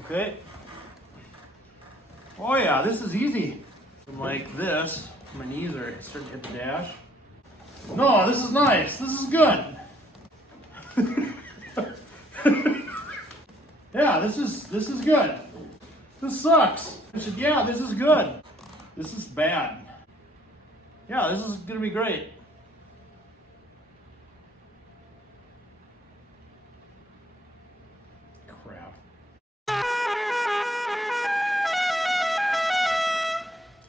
Okay. Oh yeah, this is easy. Like this, my knees are starting to hit the dash. No, this is nice. This is good. Yeah, this is good. This sucks. Yeah, this is good. This is bad. Yeah, this is gonna be great. Crap.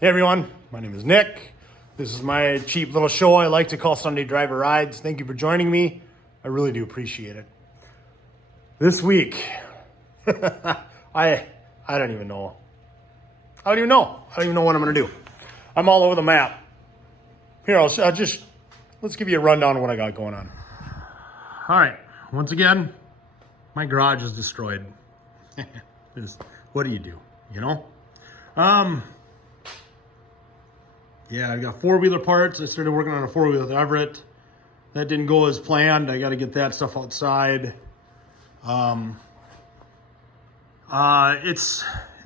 Hey everyone, my name is Nick. This is my cheap little show I like to call Sunday Driver Rides. Thank you for joining me. I really do appreciate it. This week, I don't even know. I don't even know what I'm gonna do. I'm all over the map. Here, I'll just, let's give you a rundown of what I got going on. All right, once again, my garage is destroyed. What do, you know? Yeah, I got four-wheeler parts. I started working on a four-wheeler with Everett. That didn't go as planned. I got to get that stuff outside.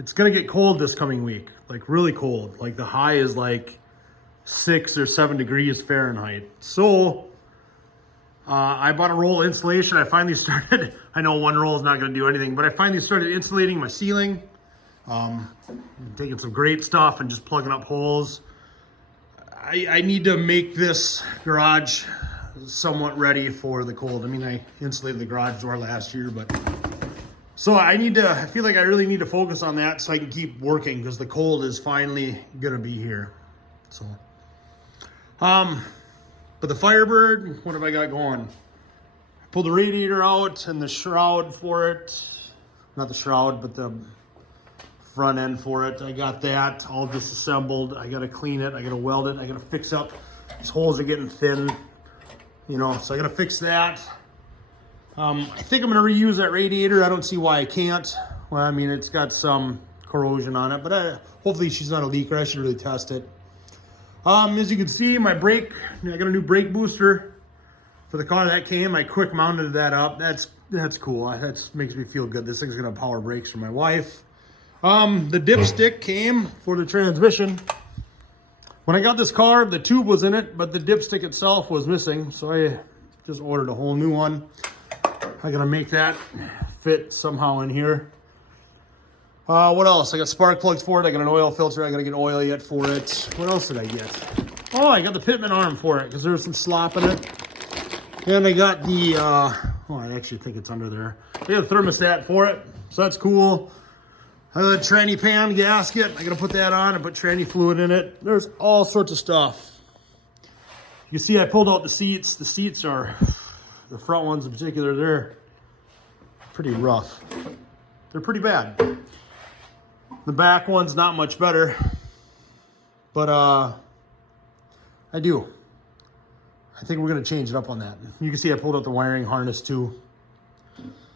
It's gonna get cold this coming week, like really cold. Like the high is like 6 or 7 degrees Fahrenheit. So I bought a roll of insulation. I finally started. I know one roll is not gonna do anything, but I finally started insulating my ceiling. Taking some great stuff and just plugging up holes. I need to make this garage somewhat ready for the cold. I mean, I insulated the garage door last year, but so I feel like I really need to focus on that so I can keep working because the cold is finally gonna be here. So, but the Firebird, what have I got going? I pulled the radiator out and the shroud for it. Not the shroud, but the front end for it. I got that all disassembled. I gotta clean it, I gotta weld it, I gotta fix up. These holes are getting thin, you know, so I gotta fix that. I think I'm gonna reuse that radiator. I don't see why I can't. Well, I mean, it's got some corrosion on it, but hopefully she's not a leaker. I should really test it. As you can see, my brake, I got a new brake booster for the car that came. I quick mounted that up. That's cool. That makes me feel good. This thing's gonna have power brakes for my wife. The dipstick came for the transmission. When I got this car, the tube was in it, but the dipstick itself was missing. So I just ordered a whole new one. I gotta make that fit somehow in here. What else? I got spark plugs for it. I got an oil filter. I gotta get oil yet for it. What else did I get? Oh, I got the pitman arm for it because there was some slop in it. And I got the, I actually think it's under there. I got a thermostat for it, so that's cool. I got a tranny pan gasket. I gotta put that on and put tranny fluid in it. There's all sorts of stuff. You can see I pulled out the seats. The seats are, the front ones in particular, they're pretty rough. They're pretty bad. The back one's not much better, but I think we're gonna change it up on that. You can see I pulled out the wiring harness too.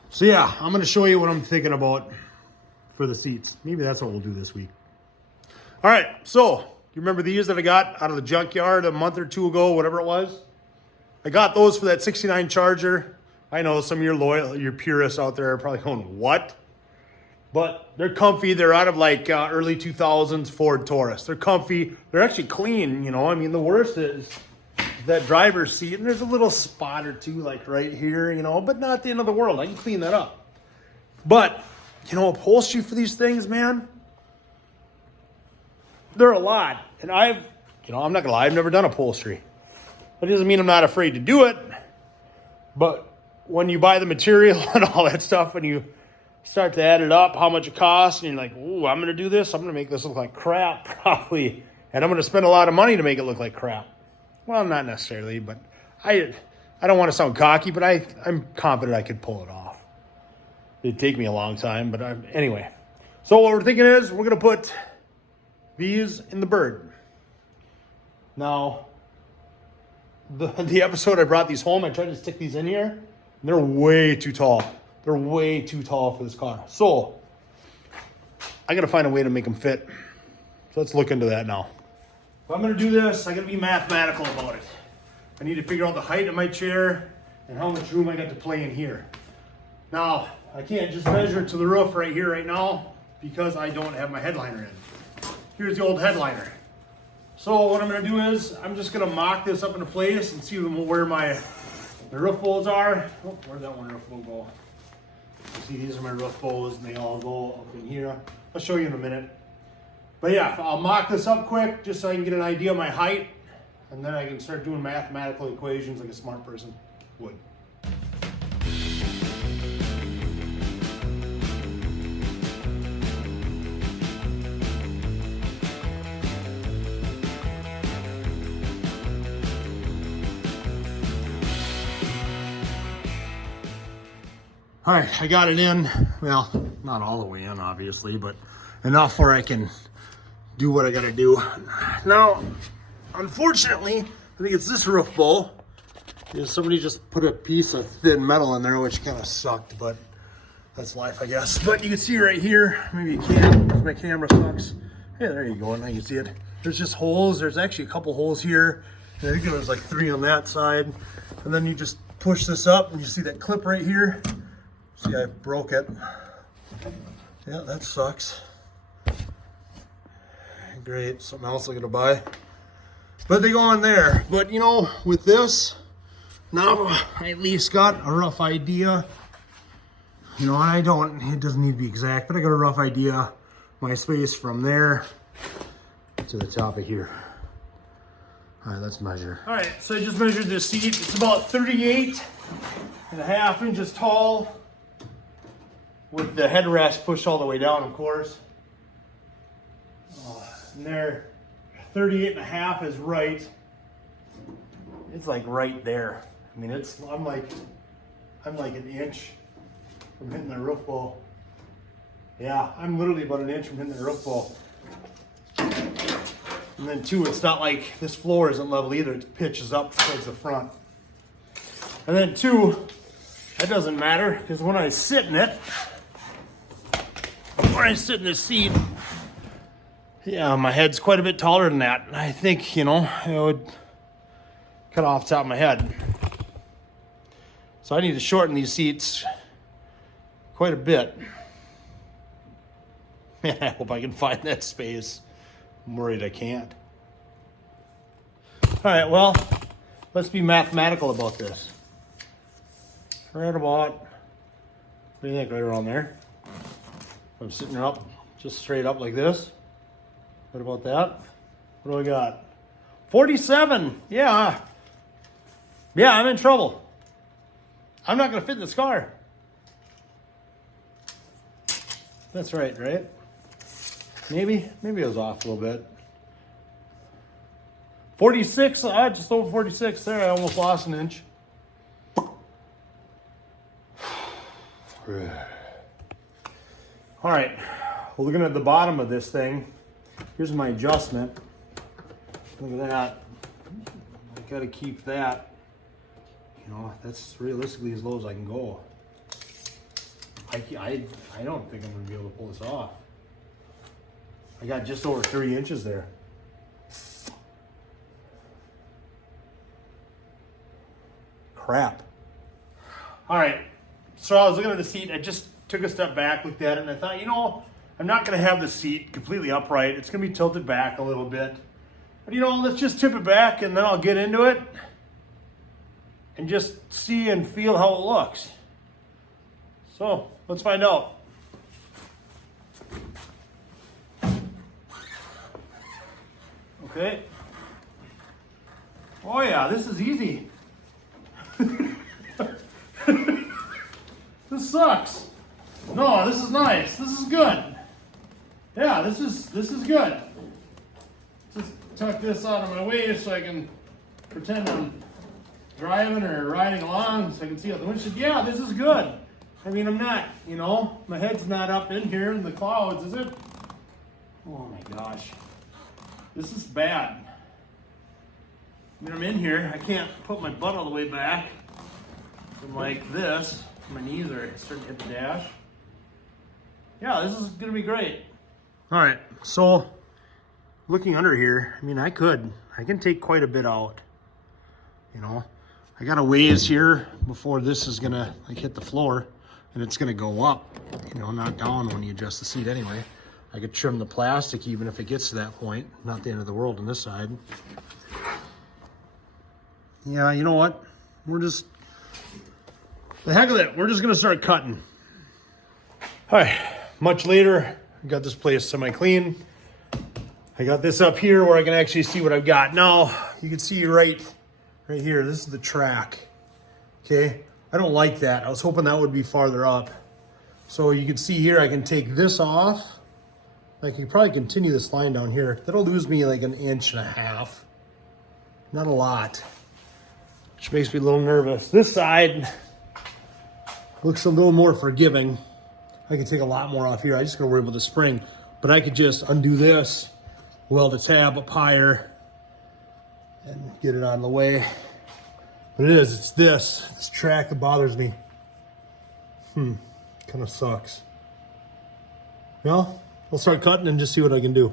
So yeah, I'm gonna show you what I'm thinking about for the seats. Maybe that's what we'll do this week. All right, so you remember these that I got out of the junkyard a month or two ago, whatever it was? I got those for that 69 Charger. I know some of your purists out there are probably going, what? But they're comfy. They're out of like early 2000s Ford Taurus. They're comfy. They're actually clean, you know. I mean, the worst is that driver's seat, and there's a little spot or two like right here, you know, but not the end of the world. I can clean that up. But, you know, upholstery for these things, man, they're a lot. And I'm not gonna lie, I've never done upholstery. That doesn't mean I'm not afraid to do it. But when you buy the material and all that stuff and you start to add it up, how much it costs, and you're like, ooh, I'm gonna do this. I'm gonna make this look like crap, probably. And I'm gonna spend a lot of money to make it look like crap. Well, not necessarily, but I don't want to sound cocky, but I'm confident I could pull it off. It'd take me a long time, but anyway. So what we're thinking is we're gonna put these in the Bird. Now, the episode I brought these home, I tried to stick these in here, and they're way too tall. They're way too tall for this car. So I gotta find a way to make them fit. So let's look into that now. If I'm gonna do this, I gotta be mathematical about it. I need to figure out the height of my chair and how much room I got to play in here. Now, I can't just measure it to the roof right here, right now, because I don't have my headliner in. Here's the old headliner. So what I'm gonna do is, I'm just gonna mock this up into place and see where my roof bolts are. Oh, where'd that one roof bolt go? You see, these are my roof bolts, and they all go up in here. I'll show you in a minute. But yeah, I'll mock this up quick, just so I can get an idea of my height, and then I can start doing mathematical equations like a smart person would. All right, I got it in. Well, not all the way in, obviously, but enough where I can do what I gotta do. Now, unfortunately, I think it's this roof bowl. Somebody just put a piece of thin metal in there, which kind of sucked, but that's life, I guess. But you can see right here, maybe you can't, because my camera sucks. Hey, there you go, now you can see it. There's just holes. There's actually a couple holes here. And I think there was like 3 on that side. And then you just push this up, and you see that clip right here. See, I broke it. Yeah, that sucks. Great, something else I'm gonna buy. But they go on there. But you know, with this, now I at least got a rough idea. You know, and it doesn't need to be exact, but I got a rough idea. My space from there to the top of here. All right, let's measure. All right, so I just measured this seat. It's about 38.5 inches tall, with the headrest pushed all the way down, of course. And there, 38.5 is right. It's like right there. I mean, I'm like an inch from hitting the roof bowl. Yeah, I'm literally about an inch from hitting the roof bowl. And then 2, it's not like this floor isn't level either. It pitches up towards the front. And then 2, that doesn't matter, because when I sit in it, when I sit in this seat, yeah, my head's quite a bit taller than that. I think, you know, it would cut off the top of my head. So I need to shorten these seats quite a bit. Man, I hope I can find that space. I'm worried I can't. All right, well, let's be mathematical about this. Right about, what do you think, right around there? I'm sitting up, just straight up like this. What about that? What do I got? 47, yeah. Yeah, I'm in trouble. I'm not gonna fit in this car. That's right, right? Maybe I was off a little bit. 46, just over 46 there. I almost lost an inch. All right, well, looking at the bottom of this thing, here's my adjustment. Look at that. I gotta keep that. You know, that's realistically as low as I can go. I don't think I'm gonna be able to pull this off. I got just over 30 inches there. Crap. All right, so I was looking at the seat. I just took a step back, looked at it, and I thought, you know, I'm not gonna have the seat completely upright. It's gonna be tilted back a little bit. But you know, let's just tip it back and then I'll get into it and just see and feel how it looks. So let's find out. Okay. Oh yeah, this is easy. This sucks. No, this is nice. This is good. Yeah, this is good. Just tuck this out of my way so I can pretend I'm driving or riding along so I can see out the windshield. Yeah, this is good. I mean, I'm not, you know, my head's not up in here in the clouds, is it? Oh my gosh. This is bad. I mean, I'm in here. I can't put my butt all the way back. I'm like this. My knees are starting to hit the dash. Yeah, this is gonna be great. All right, so looking under here, I mean, I can take quite a bit out. You know, I got a ways here before this is gonna like hit the floor. and it's gonna go up, you know, not down when you adjust the seat anyway. I could trim the plastic even if it gets to that point. Not the end of the world on this side. Yeah, you know what? We're just, the heck of it, we're just gonna start cutting. All right, much later, I got this place semi-clean. I got this up here where I can actually see what I've got. Now, you can see right here, this is the track, okay? I don't like that. I was hoping that would be farther up. So you can see here, I can take this off. I can probably continue this line down here. That'll lose me like 1.5 inches. Not a lot, which makes me a little nervous. This side looks a little more forgiving. I can take a lot more off here. I just gotta worry about the spring, but I could just undo this, weld a tab up higher, and get it out of the way. But it's this track that bothers me. Kind of sucks. Well, I'll start cutting and just see what I can do.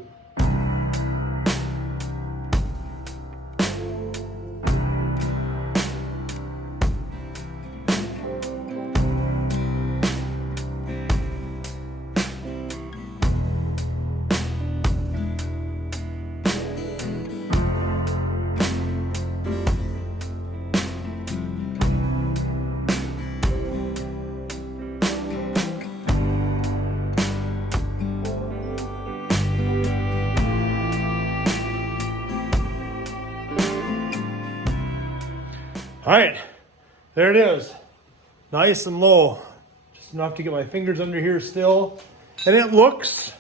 All right, there it is. Nice and low. Just enough to get my fingers under here still. And it looks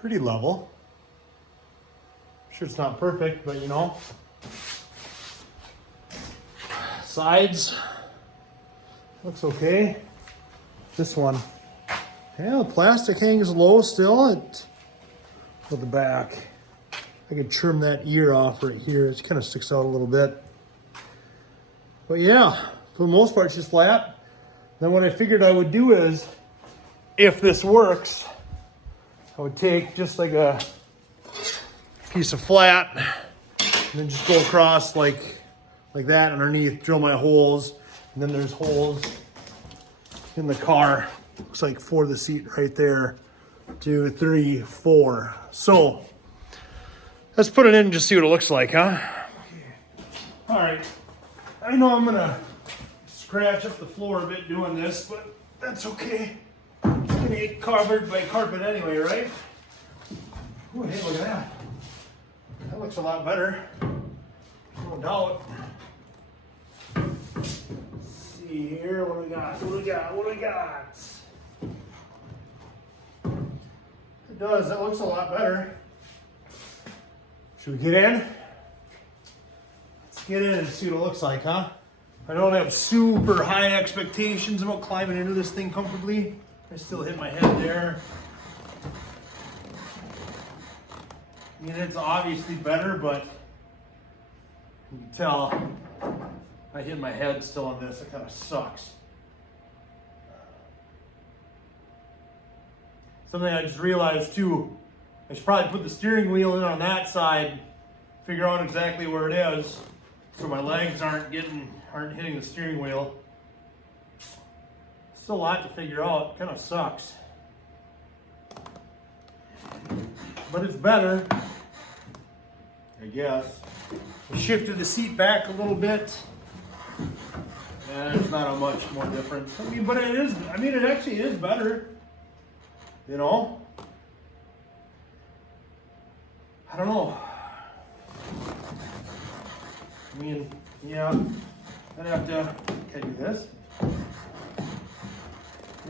pretty level. I'm sure it's not perfect, but you know. Sides, looks okay. This one, yeah, the plastic hangs low still. With the back, I could trim that ear off right here. It kind of sticks out a little bit. But yeah, for the most part, it's just flat. Then what I figured I would do is, if this works, I would take just like a piece of flat and then just go across like that underneath, drill my holes. And then there's holes in the car. Looks like 4 of the seat right there. 2, 3, 4. So let's put it in and just see what it looks like, huh? All right. I know I'm gonna scratch up the floor a bit doing this, but that's okay. It's gonna get covered by carpet anyway, right? Ooh, hey, look at that. That looks a lot better. No doubt. Let's see here, what do we got? What do we got? It does, that looks a lot better. Should we get in? Get in and see what it looks like, huh? I don't have super high expectations about climbing into this thing comfortably. I still hit my head there. I mean, it's obviously better, but you can tell I hit my head still on this. It kind of sucks. Something I just realized too, I should probably put the steering wheel in on that side, figure out exactly where it is, so my legs aren't hitting the steering wheel. Still a lot to figure out. Kind of sucks. But it's better, I guess. I shifted the seat back a little bit. And it's not a much more difference. I mean, but it is, it actually is better. You know? I don't know. I mean, yeah, I'd have to, can I do this?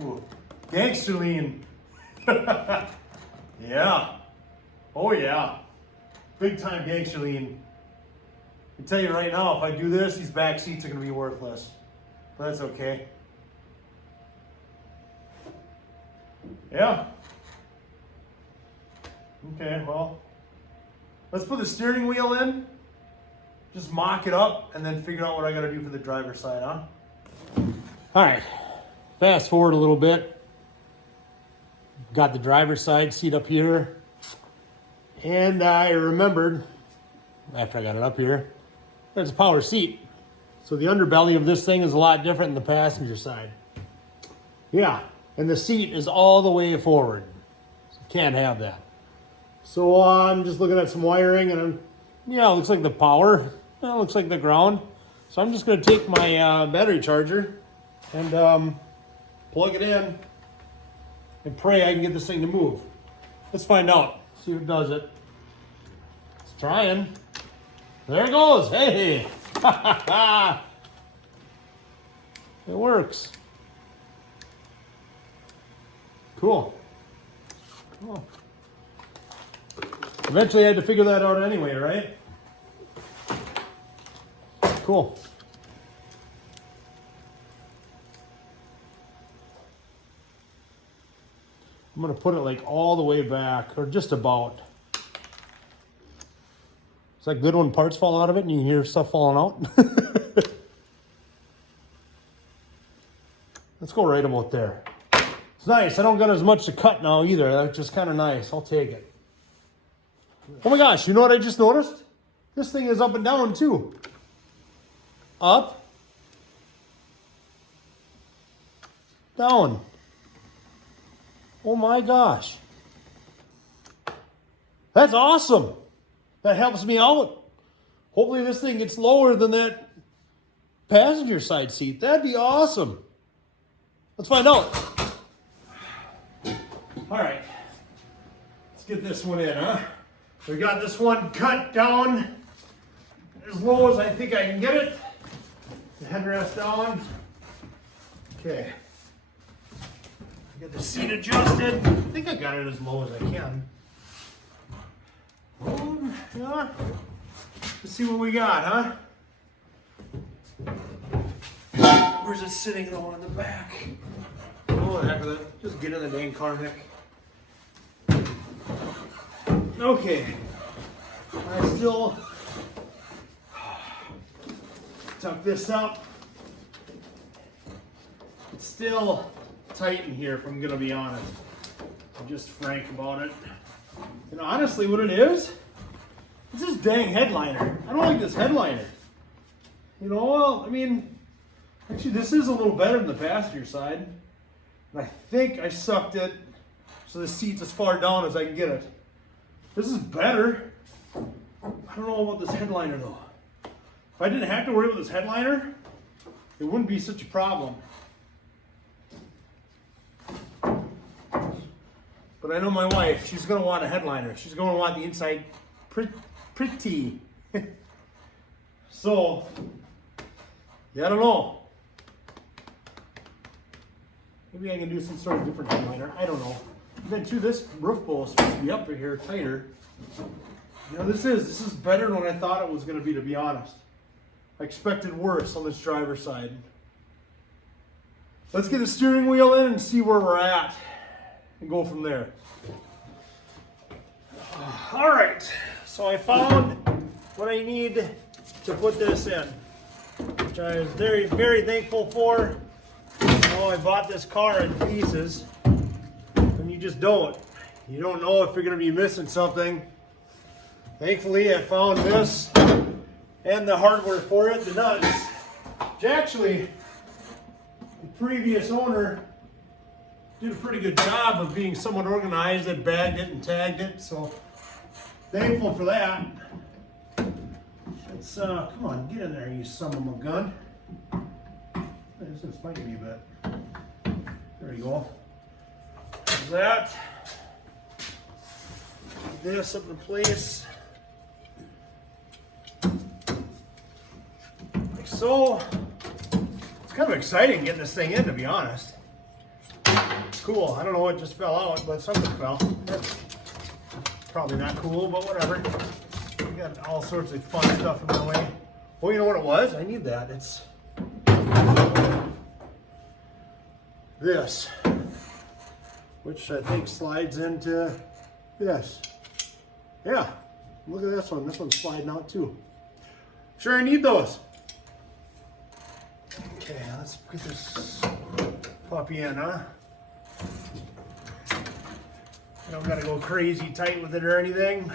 Ooh, gangster lean. Yeah. Oh yeah. Big time gangster lean. I can tell you right now, if I do this, these back seats are gonna be worthless. But that's okay. Yeah. Okay, well, let's put the steering wheel in. Just mock it up and then figure out what I gotta do for the driver's side, huh? All right, fast forward a little bit. Got the driver's side seat up here. And I remembered, after I got it up here, that it's a power seat. So the underbelly of this thing is a lot different than the passenger side. Yeah, and the seat is all the way forward. Can't have that. So I'm just looking at some wiring, and yeah, it looks like the power. It looks like the ground. So I'm just going to take my battery charger and plug it in and pray I can get this thing to move. Let's find out. See if it does it. It's trying. There it goes. Hey! It works. Cool. Oh. Eventually I had to figure that out anyway, right? Cool. I'm going to put it like all the way back, or just about. Is that good when parts fall out of it and you hear stuff falling out? Let's go right about there. It's nice. I don't got as much to cut now either. That's just kind of nice. I'll take it. Oh my gosh, you know what I just noticed? This thing is up and down too. Up. Down. Oh my gosh. That's awesome. That helps me out. Hopefully this thing gets lower than that passenger side seat. That'd be awesome. Let's find out. All right. Let's get this one in, huh? We got this one cut down as low as I think I can get it. The headrest down. Okay. Get the seat adjusted. I think I got it as low as I can. Yeah. Let's see what we got, huh? Where's it sitting though on the back? Oh, the heck with it. Just get in the dang car, Nick. Okay. I still tuck this up. It's still tight in here, if I'm gonna be honest. I'm just frank about it. And honestly, what it is this dang headliner. I don't like this headliner. You know, well, I mean, actually this is a little better than the passenger side. And I think I sucked it so the seat's as far down as I can get it. This is better. I don't know about this headliner though. If I didn't have to worry about this headliner, it wouldn't be such a problem. But I know my wife, she's going to want a headliner. She's going to want the inside pretty. So, yeah, I don't know. Maybe I can do some sort of different headliner. I don't know. Then too, this roof bowl is supposed to be up here tighter. You know, this is better than what I thought it was going to be honest. I expected worse on this driver's side. Let's get the steering wheel in and see where we're at and go from there. All right, so I found what I need to put this in, which I was very, very thankful for. I bought this car in pieces, and you just don't. You don't know if you're going to be missing something. Thankfully, I found this and the hardware for it, the nuts. Which actually, the previous owner did a pretty good job of being somewhat organized. That bagged it and tagged it, so thankful for that. Let's come on, get in there, you son of a gun. This is fighting me a bit. There you go. There's that. Get this up in place. Like so. It's kind of exciting getting this thing in, to be honest. Cool. I don't know what just fell out, but something fell. That's probably not cool, but whatever. We got all sorts of fun stuff in my way. Well, you know what it was? I need that. It's this, which I think slides into this. Yeah, look at this one. This one's sliding out too. Sure, I need those. Okay, let's get this puppy in, huh? You don't gotta go crazy tight with it or anything.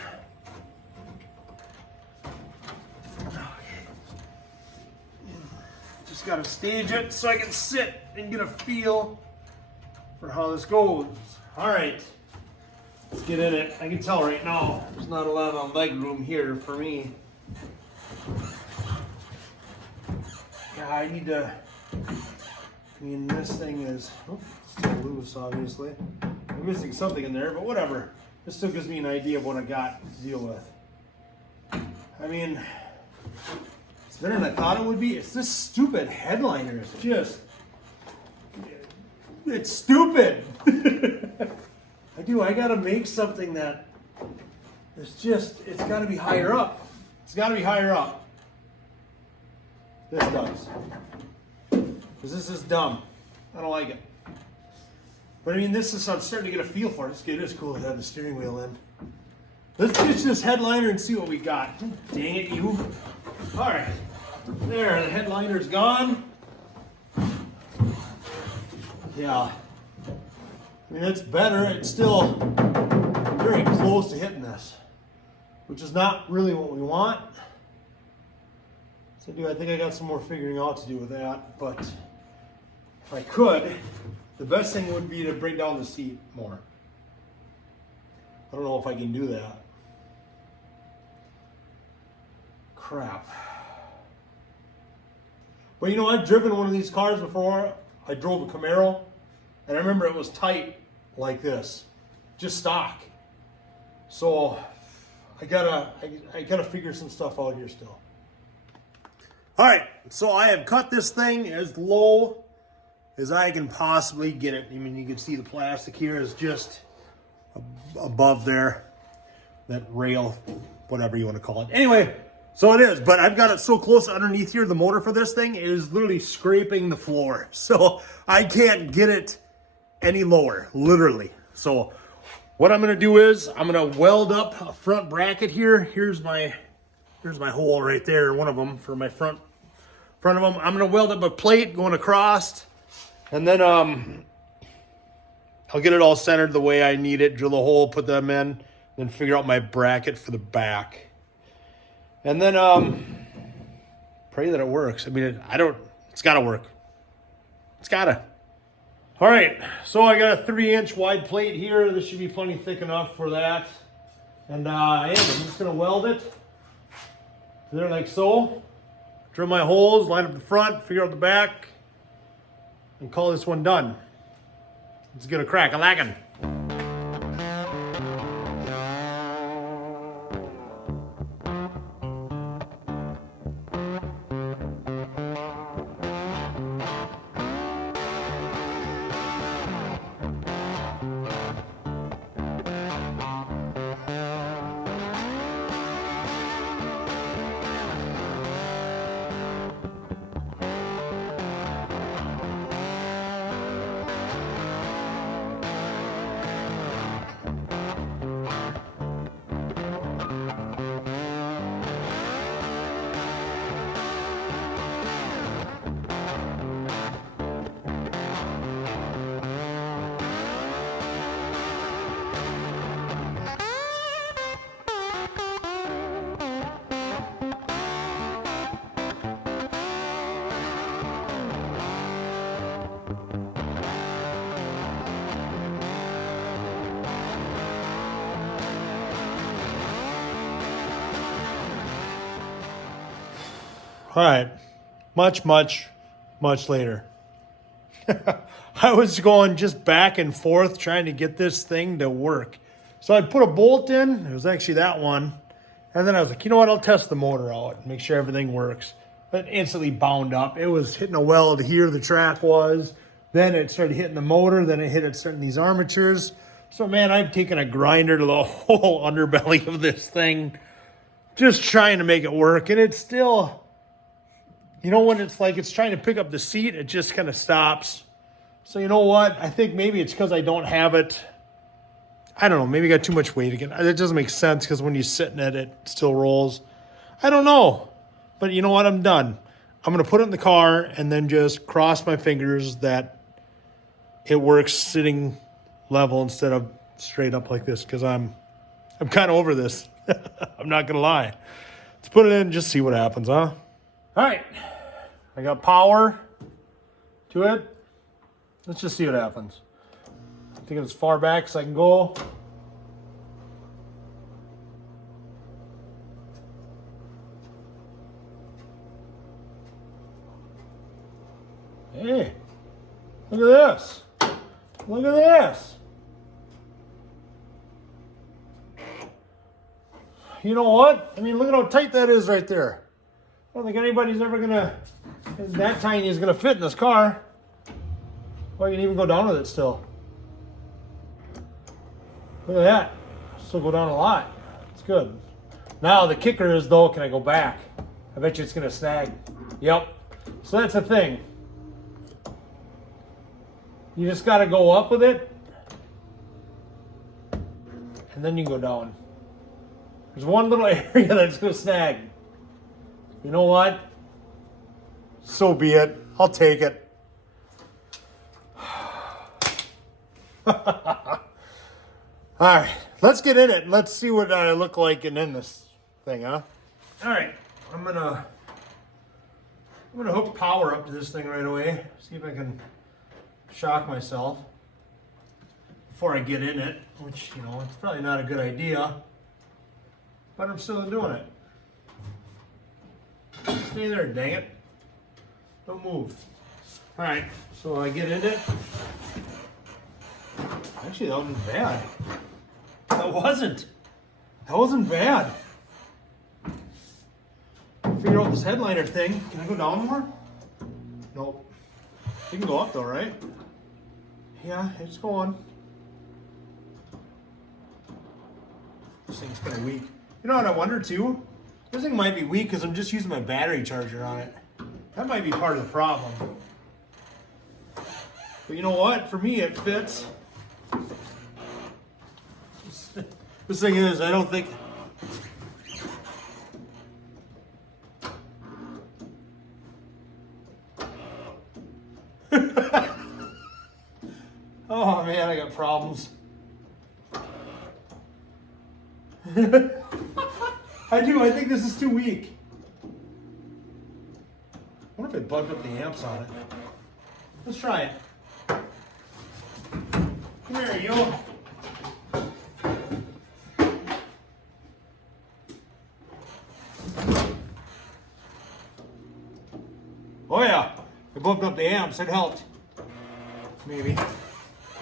Just gotta stage it so I can sit and get a feel for how this goes. All right, let's get in it. I can tell right now there's not a lot of leg room here for me. Yeah, I need to, I mean, this thing is still loose, obviously. I'm missing something in there, but whatever. This still gives me an idea of what I got to deal with. I mean, it's better than I thought it would be. It's this stupid headliner. It's just, it's stupid. I gotta make something that is just, it's gotta be higher up. It's gotta be higher up. This does. Because this is dumb. I don't like it. But I mean, this is, I'm starting to get a feel for it. It is cool to have the steering wheel in. Let's ditch this headliner and see what we got. Dang it, you. All right. There, the headliner's gone. Yeah. I mean, it's better. It's still very close to hitting this, which is not really what we want. So I think I got some more figuring out to do with that, but if I could, the best thing would be to bring down the seat more. I don't know if I can do that. Crap. But you know, I've driven one of these cars before. I drove a Camaro, and I remember it was tight like this, just stock. So I gotta figure some stuff out here still. All right, so I have cut this thing as low as I can possibly get it. I mean, you can see the plastic here is just above there, that rail, whatever you want to call it. Anyway, so it is, but I've got it so close underneath here, the motor for this thing is literally scraping the floor. So I can't get it any lower, literally. So what I'm gonna do is I'm gonna weld up a front bracket here. Here's my hole right there, one of them for my front of them. I'm gonna weld up a plate going across, and then I'll get it all centered the way I need it, drill a hole, put them in, then figure out my bracket for the back. And then pray that it works. I mean, it's gotta work. It's gotta. All right, so I got a 3-inch wide plate here. This should be plenty thick enough for that. And I'm just gonna weld it there like so. Drill my holes, line up the front, figure out the back, and call this one done. Let's get a crack a lacking. All right, much later. I was going just back and forth trying to get this thing to work. So I put a bolt in, it was actually that one, and then I was like, you know what, I'll test the motor out and make sure everything works. But instantly bound up. It was hitting a weld here, the track was, then it started hitting the motor, then it hit certain these armatures. So man, I've taken a grinder to the whole underbelly of this thing, just trying to make it work, and it's still... You know, when it's like it's trying to pick up the seat, it just kind of stops. So you know what? I think maybe it's because I don't have it. I don't know. Maybe I got too much weight again. It doesn't make sense because when you sit in it, it still rolls. I don't know. But you know what? I'm done. I'm going to put it in the car and then just cross my fingers that it works sitting level instead of straight up like this, because I'm kind of over this. I'm not going to lie. Let's put it in and just see what happens, huh? All right. I got power to it. Let's just see what happens. Take it as far back as I can go. Hey, look at this. Look at this. You know what? I mean, look at how tight that is right there. I don't think anybody's ever gonna, that tiny is gonna fit in this car. Well, you can even go down with it still. Look at that. Still go down a lot. It's good. Now the kicker is though, can I go back? I bet you it's gonna snag. Yep. So that's the thing. You just gotta go up with it, and then you can go down. There's one little area that's gonna snag. You know what? So be it. I'll take it. All right, let's get in it and let's see what I look like and in this thing, huh? All right, I'm gonna hook power up to this thing right away. See if I can shock myself before I get in it, which, you know, it's probably not a good idea, but I'm still doing it. Stay there, dang it. Don't move. All right, so I get in it. Actually, that wasn't bad. That wasn't bad. Figure out this headliner thing. Can I go down more? Nope. You can go up though, right? Yeah, it's going. This thing's kind of weak. You know what I wonder too? This thing might be weak because I'm just using my battery charger on it. That might be part of the problem. But you know what? For me, it fits. This thing is, I don't think... Oh man, I got problems. I do, I think this is too weak. I wonder if I bugged up the amps on it. Let's try it. Come here, you. Oh yeah, I bumped up the amps, it helped. Maybe.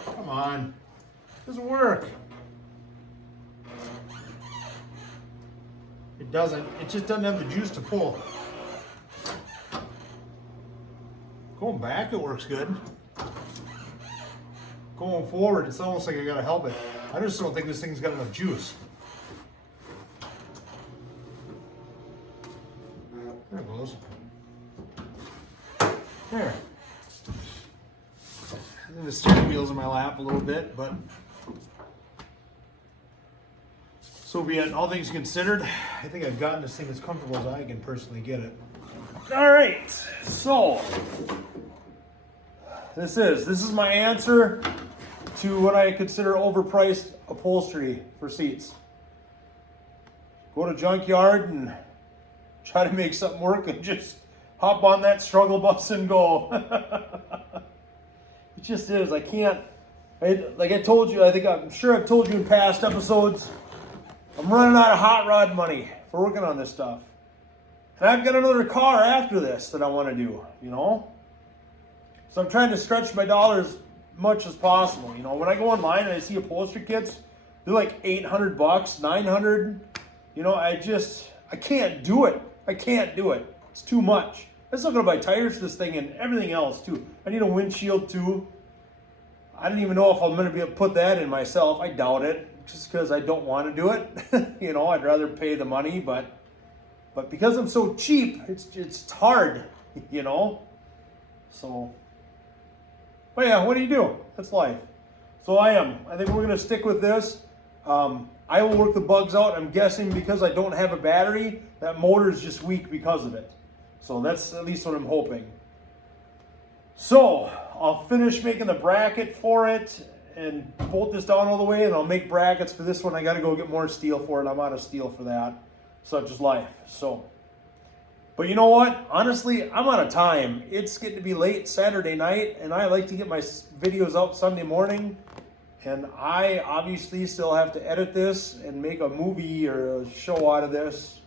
Come on. It doesn't work. It doesn't. It just doesn't have the juice to pull. Going back, it works good. Going forward, it's almost like I gotta help it. I just don't think this thing's got enough juice. There it goes. There. The steering wheel's in my lap a little bit, but so be it. All things considered, I think I've gotten this thing as comfortable as I can personally get it. All right, so this is my answer to what I consider overpriced upholstery for seats. Go to junkyard and try to make something work and just hop on that struggle bus and go. It just is. I can't. Like I told you, I'm sure I've told you in past episodes, I'm running out of hot rod money for working on this stuff. And I've got another car after this that I want to do, you know? So I'm trying to stretch my dollars as much as possible. You know, when I go online and I see upholstery kits, they're like $800, $900. You know, I can't do it. I can't do it. It's too much. I'm still gonna buy tires for this thing and everything else too. I need a windshield too. I don't even know if I'm gonna be able to put that in myself. I doubt it, just because I don't want to do it. You know, I'd rather pay the money, but because I'm so cheap, it's hard. You know, so. But yeah, what do you do? That's life. So I think we're gonna stick with this. I will work the bugs out. I'm guessing because I don't have a battery, that motor is just weak because of it. So that's at least what I'm hoping. So I'll finish making the bracket for it and bolt this down all the way, and I'll make brackets for this one. I got to go get more steel for it. I'm out of steel for that. Such is life. So, but you know what? Honestly, I'm out of time. It's getting to be late Saturday night, and I like to get my videos out Sunday morning. And I obviously still have to edit this and make a movie or a show out of this,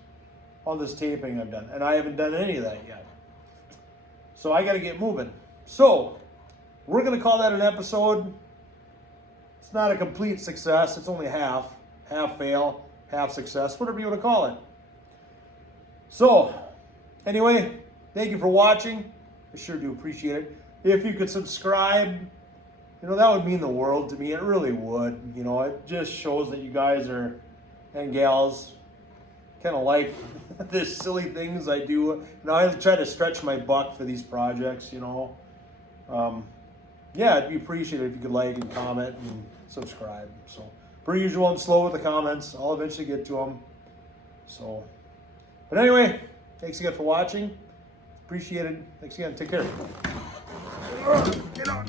all this taping I've done. And I haven't done any of that yet. So I got to get moving. So we're going to call that an episode. It's not a complete success. It's only half fail, half success, whatever you want to call it. So anyway, thank you for watching. I sure do appreciate it. If you could subscribe, that would mean the world to me. It really would. It just shows that you guys are, and gals, kind of like this silly things I do. I try to stretch my buck for these projects, Yeah, it'd be appreciated if you could like and comment and subscribe. So, per usual, I'm slow with the comments. I'll eventually get to them. So, but anyway, thanks again for watching. Appreciate it. Thanks again. Take care. Get on.